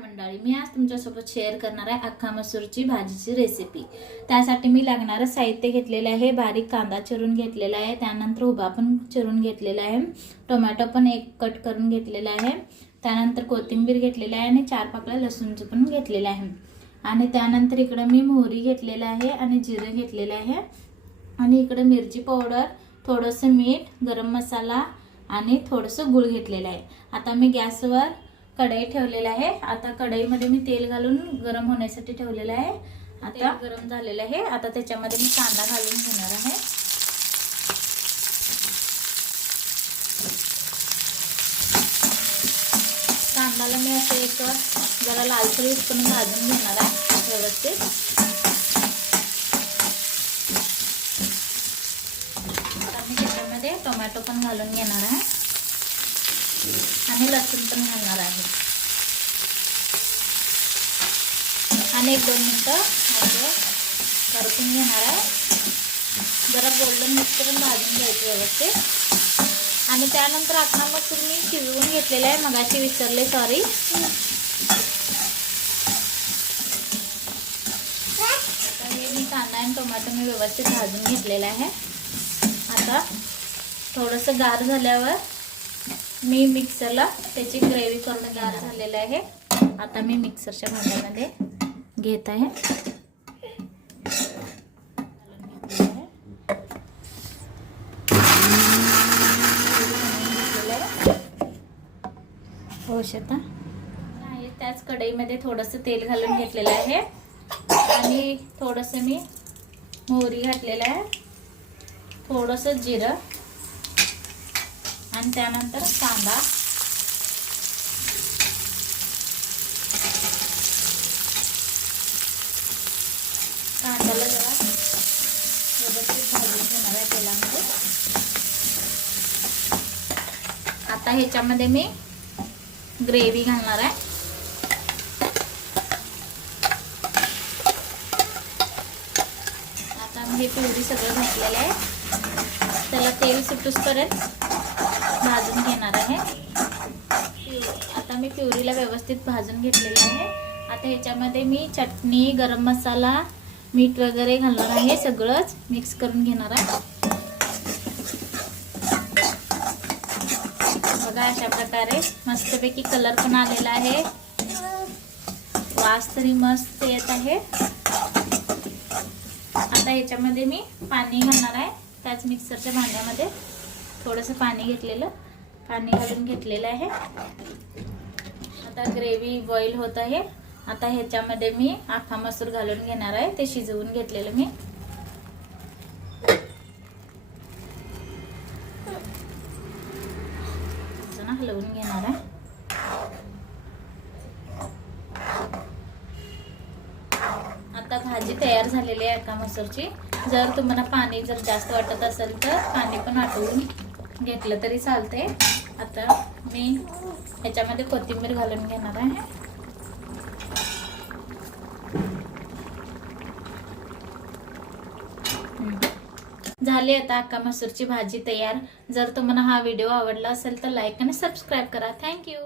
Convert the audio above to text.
मंडळी, मी आज तुमच्यासोबत शेअर करणार आहे अख्खा मसूरची भाजीची रेसिपी। त्यासाठी मी लागणारे साहित्य घेतलेले आहे। बारीक कांदा चिरून घेतलेला आहे, त्यानंतर उभा पण चिरून घेतलेला आहे, टोमॅटो पण एक कट करून घेतलेला आहे, त्यानंतर कोथिंबीर घेतलेली आहे आणि 4 पाकळ्या लसूणची पण घेतलेले आहे। आणि त्यानंतर इकडे मी मोहरी घेतलेला आहे आणि जिरे घेतलेले आहे आणि इकडे मिरची पावडर, थोडंसं मीठ, गरम मसाला आणि थोडंसं गूळ घेतलेला आहे। आता मी गॅसवर कढई ठेवलेला आहे। आता कढईमध्ये मी तेल घालून गरम होण्यासाठी ठेवलेला आहे। आता गरम झालेलं आहे। आता त्याच्यामध्ये मी कांदा घालून घेणार आहे। कांद्याला मी असं एक जरा लालसर होईपर्यंत भाजून घेणार आहे व्यवस्थित। आता मी त्याच्यामध्ये टोमॅटो पण घालून घेणार आहे आणि लसूण पण घालणार आहे आणि 1-2 मिनिटं म्हणजे परतून घेणार आहे। जरा गोल्डन मिक्सरून भाजून घ्यायचं व्यवस्थित। आणि त्यानंतर अख्खा मसूर मी शिजवून घेतलेला आहे, मगाशी विसरले, सॉरी। आता हे मी कांदा आणि टोमॅटो मी व्यवस्थित भाजून घेतलेला आहे। आता थोडंसं गार झाल्यावर मी मिक्सरला त्याची ग्रेव्ही करून गार झालेलं आहे। आता मी मिक्सरच्या भांड्यामध्ये घेत आहे। त्याच कढईमध्ये थोडंसं तेल घालून घेतलेलं आहे आणि थोडंसं मी मोहरी घातलेलं आहे, थोडंसं जिरं आणि त्यानंतर कांदा, कांद्याला जरा व्यवस्थित भाजून घेणार आहे तेलामध्ये। आता ह्याच्यामध्ये मी ग्रेव्ही घालणार आहे। आता मी हे प्युरी सगळं घातलेलं आहे, त्याला तेल सुटूसपर्यंत भाजून घेणार आहे। आता मी प्युरीला व्यवस्थित भाजून घेतलेलं आहे। आता ह्याच्यामध्ये मी चटणी, गरम मसाला, मीठ वगैरे घालणार आहे, सगळंच मिक्स करून घेणार आहे। बघा, अशा प्रकारे मस्तपैकी कलर पण आलेला आहे, वास तरी मस्त येत आहे। आता ह्याच्यामध्ये मी पाणी घालणार आहे, त्याच मिक्सरच्या भांड्यामध्ये थोडंसं पाणी घेतलेलं, पाणी घालून घेतलेलं आहे। आता ग्रेव्ही बॉईल होत आहे। आता ह्याच्यामध्ये मी अख्खा मसूर घालून घेणार आहे, ते शिजवून घेतलेलं मी। हलवून घेणार आहे। आता भाजी तयार झालेली आहे अख्खा मसूरची। जर तुम्हाला पाणी जास्त वाटत असेल तर पाणी पण आटवून घेतलं तरी चालते। आता मी ह्याच्यामध्ये कोथिंबीर घालून घेणार आहे। झाली आता अख्खा मसूरची भाजी तयार। जर तुम्हाला हा व्हिडिओ आवडला असेल तर लाईक आणि सबस्क्राईब करा। थँक्यू।